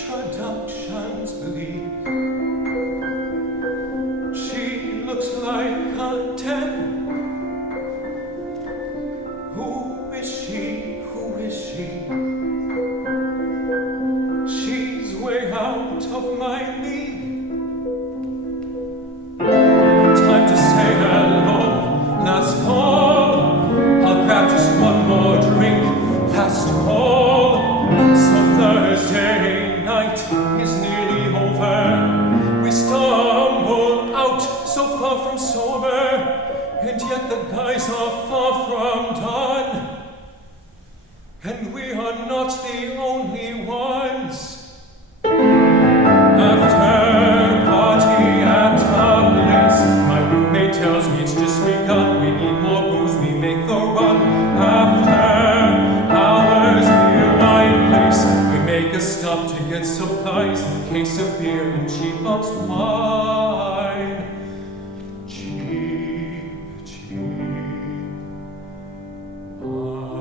introductions believe. She looks like a 10. Who is she? Who is she? She's way out of my league. Time to say hello, last call. I'll grab just one more drink, last call. So Thursday night is nearly over. We stumble out so far from sober, and yet the guys are far from done. And we are not the only ones. After party at Tablet's, my roommate tells me it's just begun. We need more booze, we make the run. After hours near wine place, we make a stop to get supplies, a case of beer and cheap boxed wine. Cheap, cheap wine.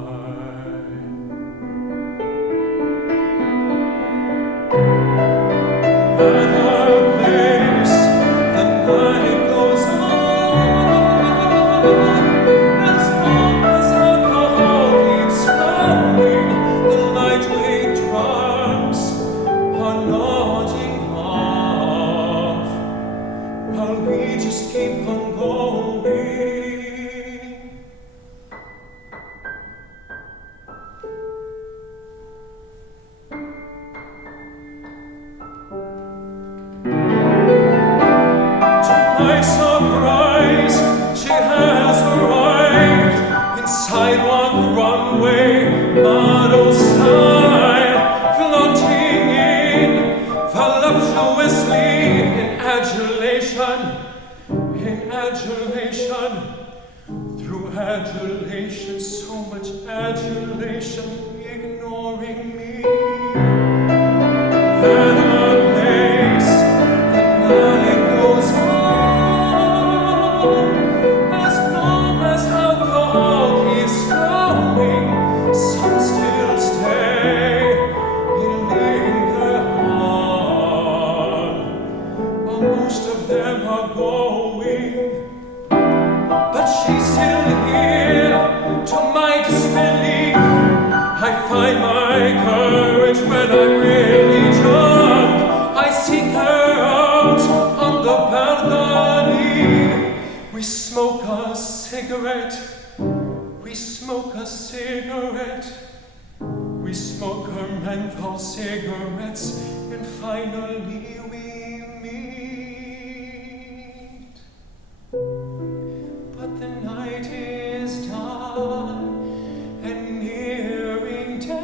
At our place, the night goes on. As long as alcohol keeps flowing, the lightweight drums are nodding off, while we just keep on going. To my surprise, she has arrived in sidewalk runway model style, flaunting in voluptuously in adulation, through adulation, so much adulation, ignoring me. At a place, the night goes on. As long as alcohol keeps flowing, some still stay and linger on, while most of them are going. But she's still here, to my disbelief. I find my courage when I'm really drunk. I seek her out on the balcony. We smoke a cigarette. We smoke a cigarette. We smoke her menthol cigarettes, and finally we meet. But the night is done and nearing day.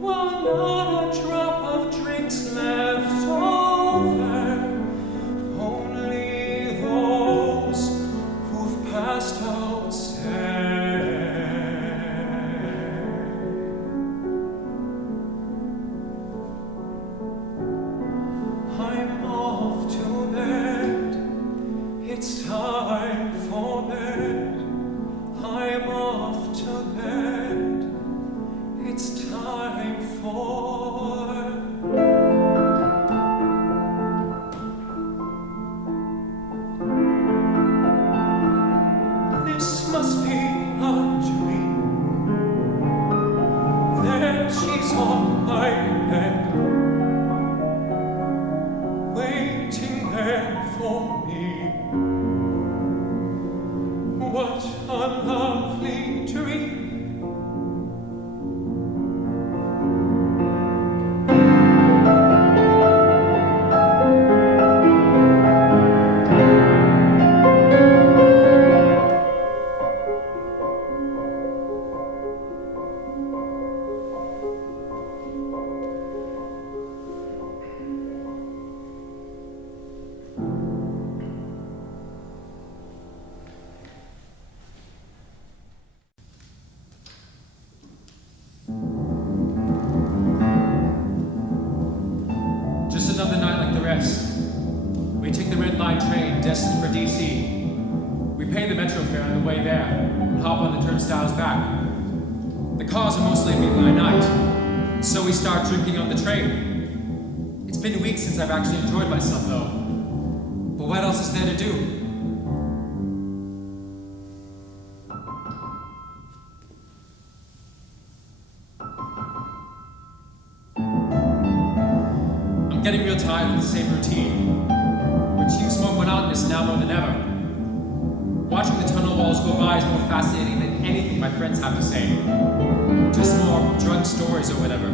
Well, not a drop of drinks left over, only those who've passed out stay. I'm off to bed. It's time for bed. I'm off to bed. It's time for. This must be a dream. There she's on my bed, waiting there for me. What a lovely dream. Just another night like the rest. We take the Red Line train destined for D.C. We pay the metro fare on the way there and hop on the turnstiles back. The cars are mostly meet by night. So we start drinking on the train. It's been weeks since I've actually enjoyed myself, though. But what else is there to do? I'm getting real tired of the same routine, which seems more monotonous now more than ever. Watching the tunnel walls go by is more fascinating than anything my friends have to say. Just more drunk stories or whatever.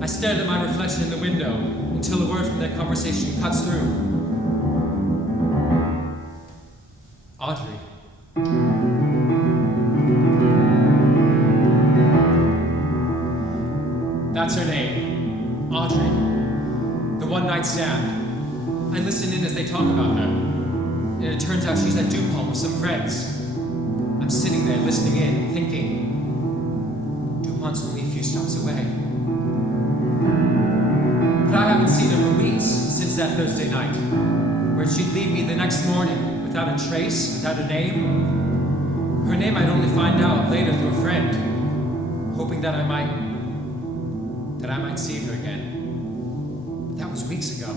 I stared at my reflection in the window until a word from their conversation cuts through. Audrey. That's her name. Audrey. The one-night stand. I listen in as they talk about her. And it turns out she's at DuPont with some friends. I'm sitting there listening in, thinking, DuPont's only a few stops away. But I haven't seen her for weeks since that Thursday night, where she'd leave me the next morning without a trace, without a name. Her name I'd only find out later through a friend, hoping that I might see her again. But that was weeks ago.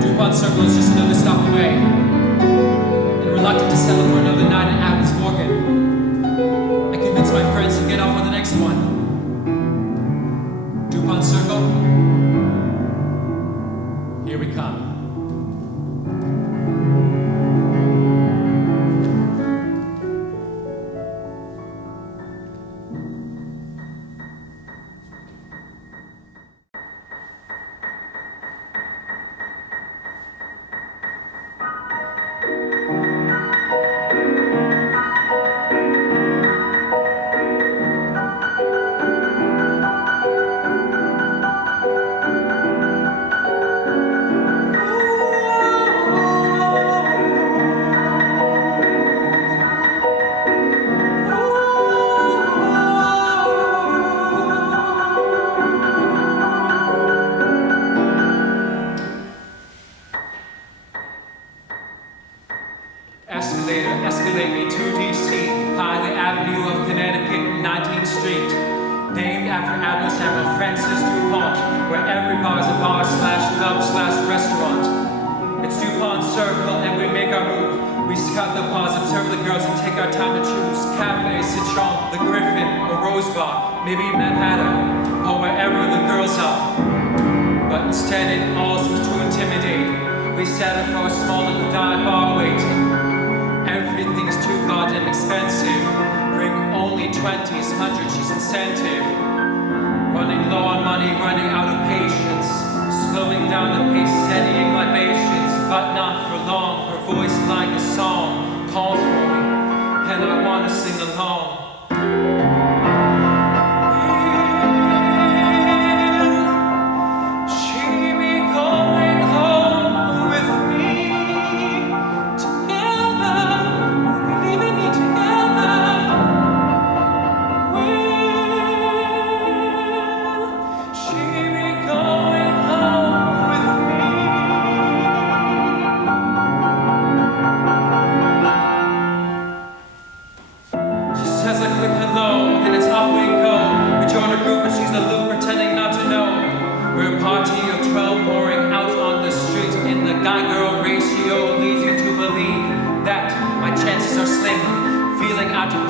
DuPont Circle is just another stop away, and reluctant to settle for another night at Adams Morgan, I convinced my friends to get off on the next one. DuPont Circle, here we come. Escalate me to DC, Pilot Avenue of Connecticut, 19th Street. Named after Admiral Samuel Francis DuPont, where every bar is a bar / club / restaurant. It's DuPont Circle and we make our move. We scout the bars, observe the girls and take our time to choose. Cafe, Citron, the Griffin, or Rose Bar, maybe Manhattan, or wherever the girls are. But instead it all seems to intimidate. We settle for a small little dive bar waiting. Everything's too goddamn expensive. Bring only 20s, 100s, she's incentive. Running low on money, running out of patience. Slowing down the pace, steadying libations. But not for long, her voice like a song calls for me, and I wanna sing along.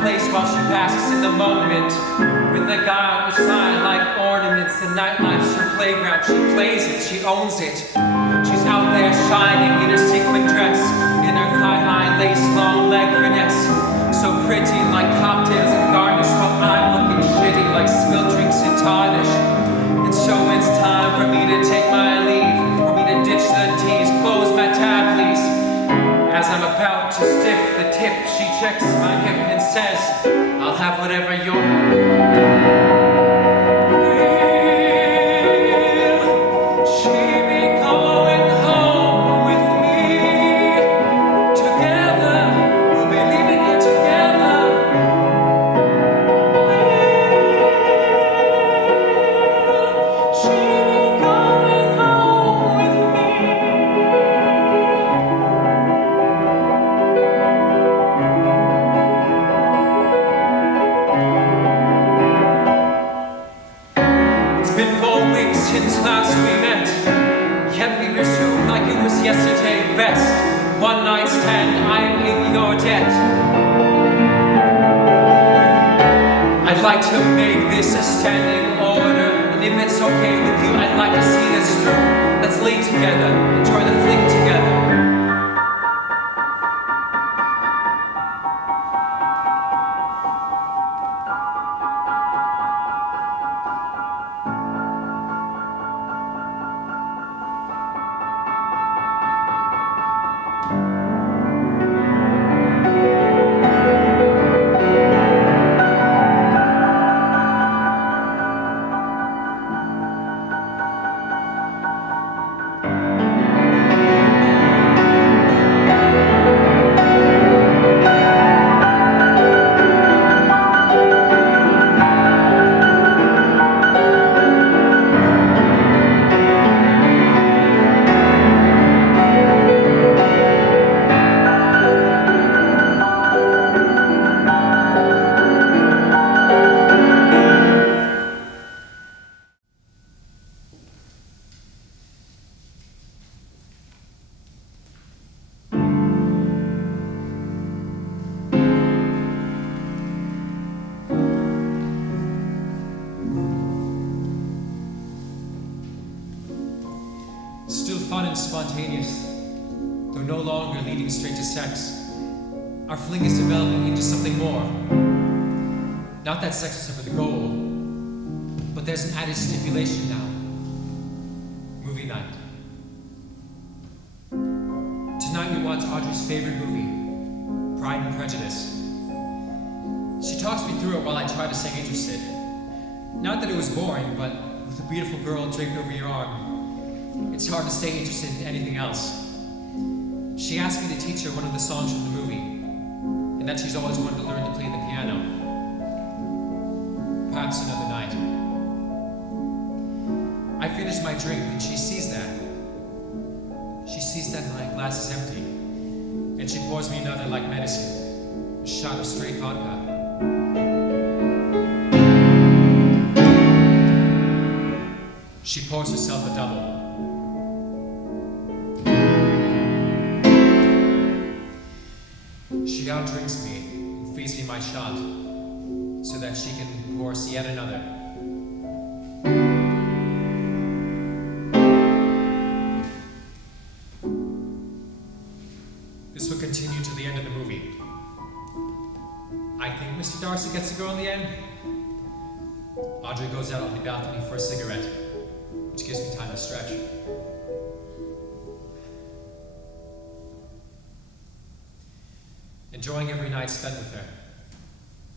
Place while she passes in the moment. With the guy on her side like ornaments. The nightlife's her playground. She plays it, she owns it. She's out there shining in her sequin dress, in her thigh-high lace long leg finesse. So pretty like cocktails and garnish, while I'm looking shitty like spilled drinks and tarnish. And so it's time for me to take my leave, for me to ditch the tease, close my tab please. As I'm about to stiff the tip, she checks my hip and says, I'll have whatever you're having. like to make this a standing order. And if it's okay with you, I'd like to see this through. Let's lead together, enjoy the fling together. Still fun and spontaneous, though no longer leading straight to sex. Our fling is developing into something more. Not that sex is ever the goal, but there's an added stipulation now. Movie night. Tonight we watch Audrey's favorite movie, Pride and Prejudice. She talks me through it while I try to stay interested. Not that it was boring, but with a beautiful girl draped over your arm, it's hard to stay interested in anything else. She asked me to teach her one of the songs from the movie, and that she's always wanted to learn to play the piano. Perhaps another night. I finish my drink, and she sees that. She sees that my glass is empty, and she pours me another like medicine, a shot of straight vodka. She pours herself a double. She outdrinks me and feeds me my shot so that she can pour us yet another. This will continue to the end of the movie. I think Mr. Darcy gets to go in the end. Audrey goes out on the balcony for a cigarette, which gives me time to stretch. Enjoying every night spent with her,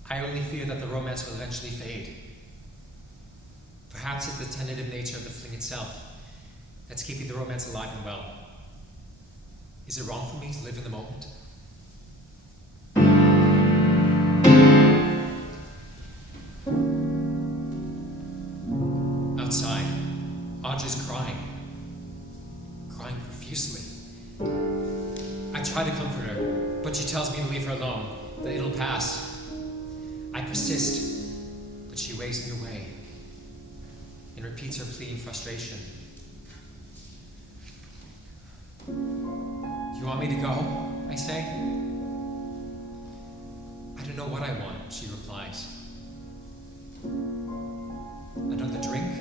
I only fear that the romance will eventually fade. Perhaps it's the tentative nature of the fling itself that's keeping the romance alive and well. Is it wrong for me to live in the moment? Outside, Audrey's crying profusely. I try to comfort her, but she tells me to leave her alone, that it'll pass. I persist, but she waves me away and repeats her plea in frustration. You want me to go? I say. I don't know what I want, she replies. Another drink?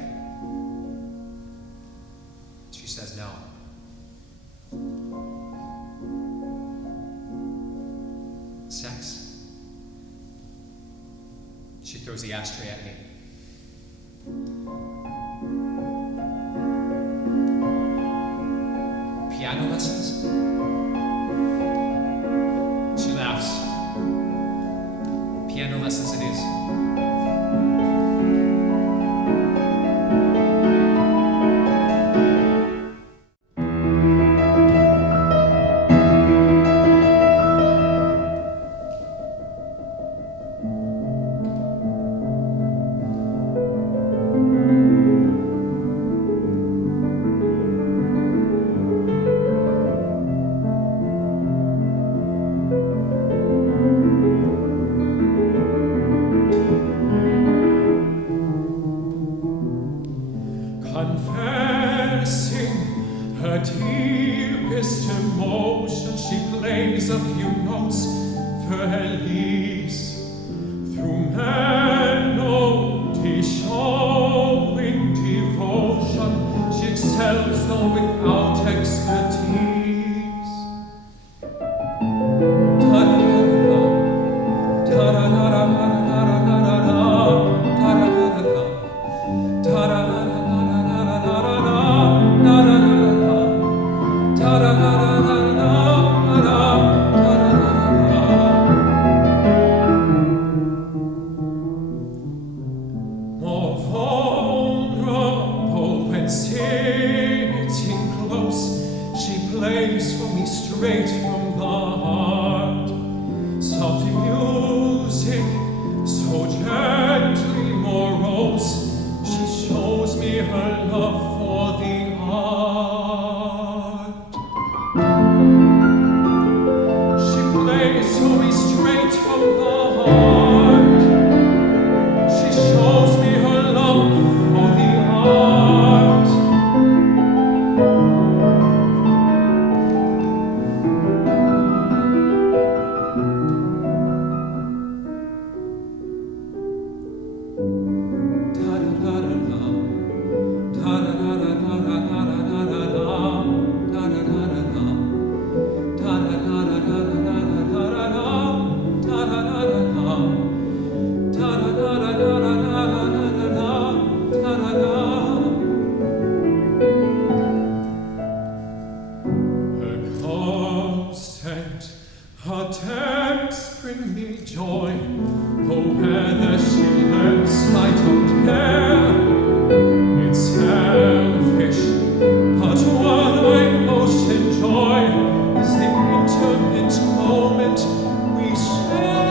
She says no. Sex? She throws the ashtray at me. Piano lessons? She laughs. Piano lessons it is. Confessing her deepest emotion, she plays a few notes for Elise through memory. from the heart. She shows me her love for the art. Her constant attempts bring me joy. Oh, whether she learns, I don't care. It's selfish, but what I most enjoy is the intimate moment we share.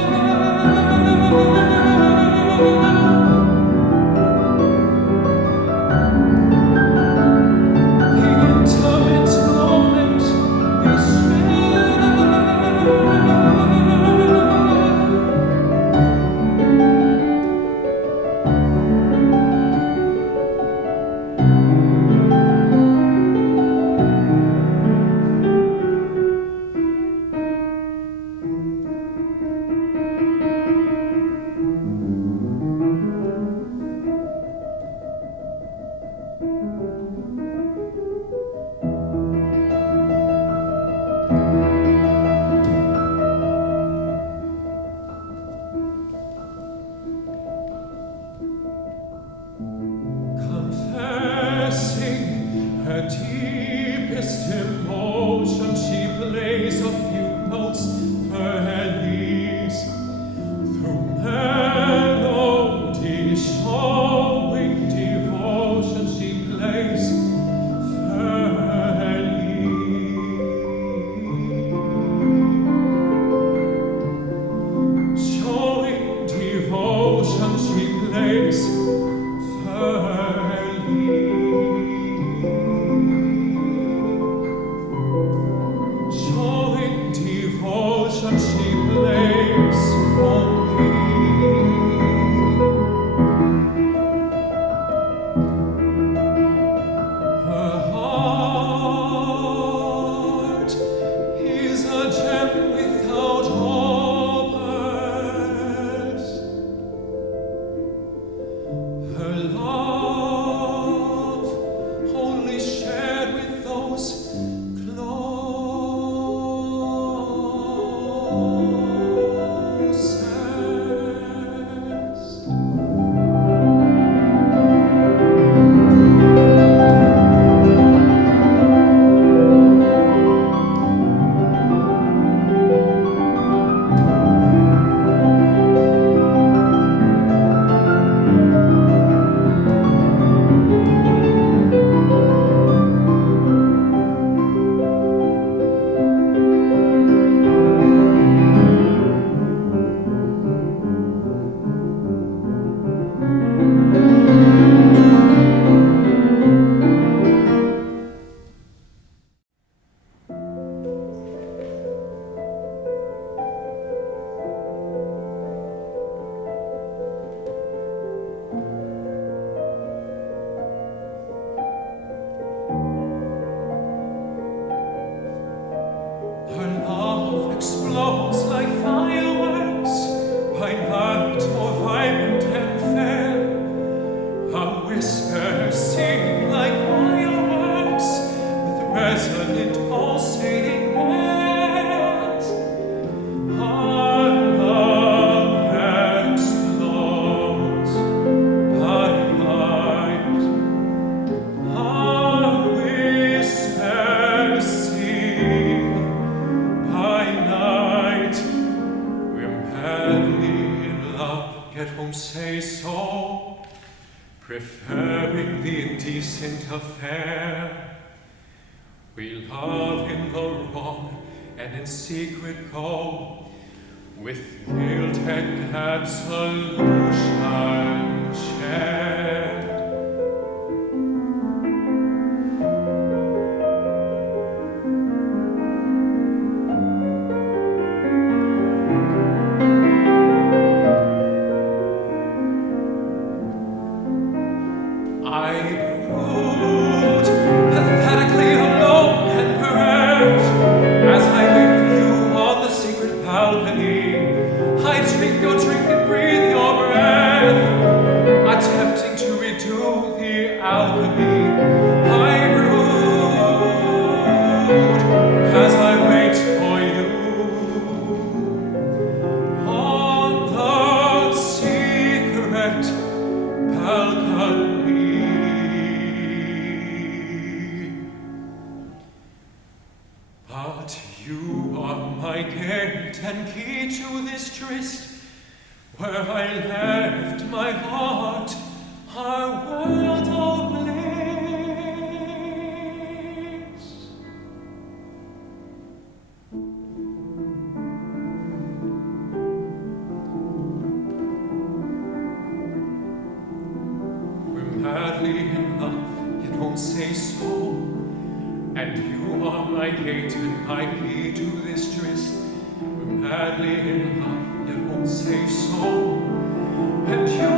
The intimate moment we confessing her deepest emotion, she plays a few notes for Elise. Through melody, showing devotion, she plays for Elise. Showing devotion, she plays showing devotion, she plays for me. Her heart is a gem without opals. Her love only shared with those closest. Her love explodes like fireworks, by night or vibrant and fair. Her whispers sing like fireworks, with resonant pulsating airs. Our love explodes by night. Our whispers sing by night. We're madly in love, yet won't say so, preferring the indecent affair. We love in the wrong and in secret go, with guilt and absolution shared. balcony. I drink and breathe your breath, attempting to redo the alchemy I brewed as I wait for you on the secret balcony. But you are my gate and key to this tryst, where I left my heart, our world of bliss. We're madly in love, yet won't say so. And you are my gate and my key to this tryst. We're madly in love, yet won't say so. And you